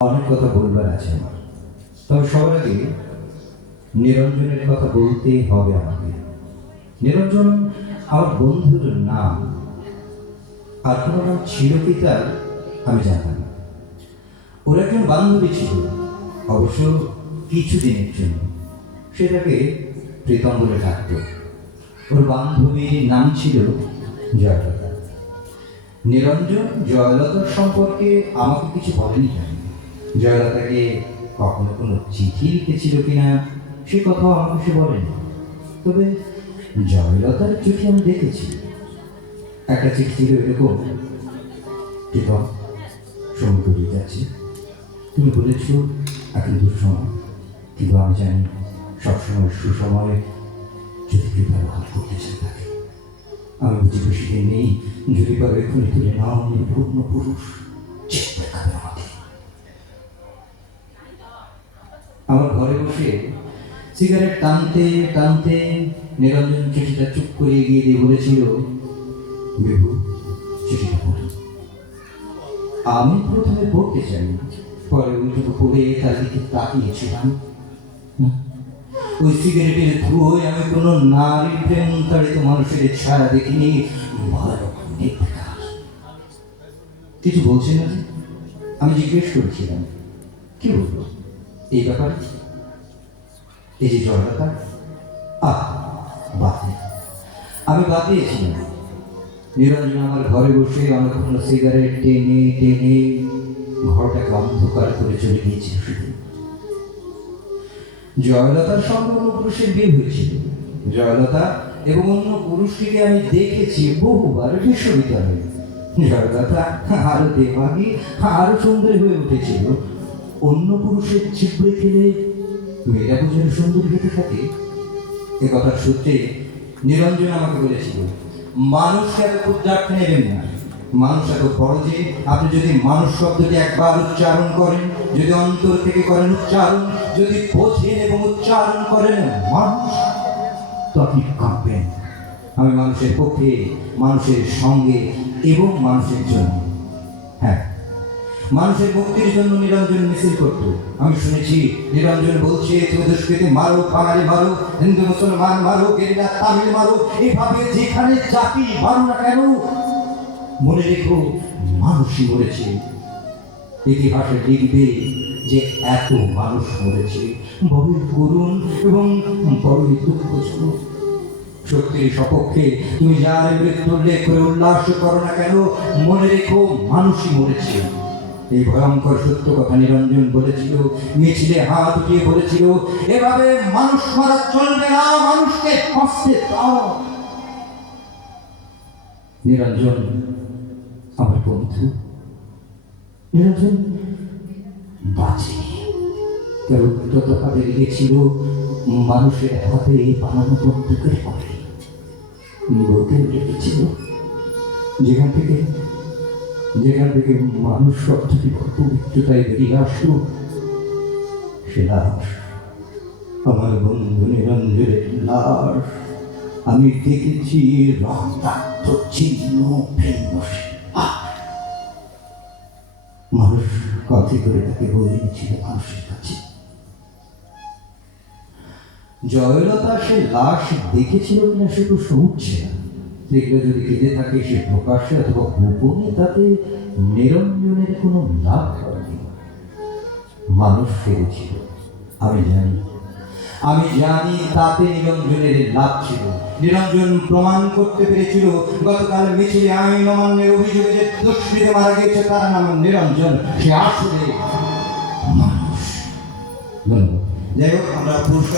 অনেক কথা বলবার আছে আমার, তবে সবার আগে নিরঞ্জনের কথা বলতেই হবে আমাকে। নিরঞ্জন আমার বন্ধুর নাম, আর কোনো নাম ছিল কি তার আমি জানতাম না। ওর একজন বান্ধবী ছিল, অবশ্য কিছুদিনের জন্য। সেটাকে প্রীতম বলে ডাকত। ওর বান্ধবীর নাম ছিল জয়লতা। নিরঞ্জন জয়লতার সম্পর্কে আমাকে কিছু বলেনি কেন। জয়লতাকে কখনো কোনো চিঠি লিখেছিল কিনা সে কথাও আমাকে সে বলেনি। তবে জয়লতার চিঠি আমি দেখেছি। একটা চিঠি ছিল এরকম: প্রীতম, সমুদ্র যাচ্ছে, তুমি বলেছ এখন দুঃসময়, কিন্তু আমি জানি সবসময় সুসময়ে যদি কেউ ব্যবহার করতে চাই তাকে। আমি বুঝি বেশি দিন নেই, যদি পারো এক্ষুনি তুলে নাও নির্ভুগ্ন পুরুষ দেখাবে আমাকে। আমার ঘরে বসে সিগারেট টানতে টানতে নিরঞ্জন চিঠিটা চুপ করে এগিয়ে দিয়ে বলেছিল, বিভু, চিঠিটা পড়ি। আমি প্রথমে পড়তে চাই, পরে ওইটুকু পড়ে তার দিকে তাকিয়েছিলাম। ওই সিগারেটের ধুয়োয় আমি কোনো নারী প্রেম তাড়িত মানুষের ছায়া দেখিনি। কিছু বলছে না যে? আমি জিজ্ঞেস করেছিলাম, কি বলবো এই ব্যাপারে? এই যে জয়লতা, আমি বাদ দিয়েছিলাম। নিরঞ্জন আমার ঘরে বসে অনেকক্ষণ সিগারেট টেনে টেনে ঘরটাকে অন্ধকার করে চলে গিয়েছিল। শুধু জয়লতার সঙ্গে অন্য পুরুষের বিয়ে হয়েছিল। জয়লতা এবং অন্য পুরুষটিকে আমি দেখেছি বহুবার বিশ্ববিদ্যালয়ে। জয়লতা আরো দেবাগী, আরো সুন্দর হয়ে উঠেছিল। অন্য পুরুষের ছিপড়ে খেলে মেয়েরা যেন সুন্দর হতে থাকে, এ কথার সূত্রে নিরঞ্জন আমাকে বলেছিল, মানুষকে এত উদ্যার্থ নেবেন না। মানুষ এত বড় যে আপনি যদি মানুষ শব্দটি একবার উচ্চারণ করেন, যদি অন্তর থেকে করেন উচ্চারণ, যদি বোঝেন এবং উচ্চারণ করেন মানুষ, তো আপনি কাঁপবেন। আমি মানুষের পক্ষে, মানুষের সঙ্গে এবং মানুষের জন্য। হ্যাঁ, মানুষের মুক্তির জন্য নিরঞ্জন মিছিল করত। আমি শুনেছি নিরঞ্জন বলছে, তুমি দুষ্কৃতি মারো, বাঙালি মারো, হিন্দু মুসলমান মারো, গেরিলা তামিল মারো, এভাবে যেখানে জাতি মারো না কেন, মনে রেখো মানুষই মরেছে। ইতিহাসে লিখবে যে এত মানুষ মরেছে, বড়ই করুণ এবং বড়ই দুঃখজনক। সত্যির সপক্ষে তুমি যার মৃত্যু উল্লেখ করে উল্লাস করো না কেন, মনে রেখো মানুষই মরেছে। এই ভয়ঙ্কর সত্য কথা নিরঞ্জন বলেছিল, মিছিলে হাত উঠিয়ে বলেছিল, এভাবে মানুষ মারা চলবে না, মানুষকে কষ্টে দাও। নিরঞ্জন আমার বন্ধু। নিরঞ্জন বাঁচেনি, কারণ যত হাতে লেগেছিল মানুষের হাতে বানানো বন্দুকের করে লোকের লেগেছিল। যেখান থেকে মানুষ শব্দটি পবিত্রতায় বেরিয়ে আসলো, সে লাশ, আমার বন্ধু নিরঞ্জনের লাশ। আমি দেখেছি রক্তাক্ত চিহ্ন ভিন্ন। মানুষ কাছে করে তাকে বলে নিয়েছিল মানুষের কাছে। জয়লতা সে লাশ দেখেছিল কিনা সে প্রশ্ন উঠছে না। দেখলে যদি কেঁদে থাকে সে প্রকাশ্যে অথবা গোপনে, তাতে নিরঞ্জনের কোনো লাভ হয়নি। মানুষ ফিরেছিল, আমি জানি তাতে নিরঞ্জনের লাভ ছিল। নিরঞ্জন প্রমাণ করতে পেরেছিল গতকাল মিছিলে আইন অমান্যের অভিযোগে যে দুষ্কৃতী মারা গিয়েছে তার নাম নিরঞ্জন, সে আসলে মানুষ। যাই হোক, আমরা পুরস্কার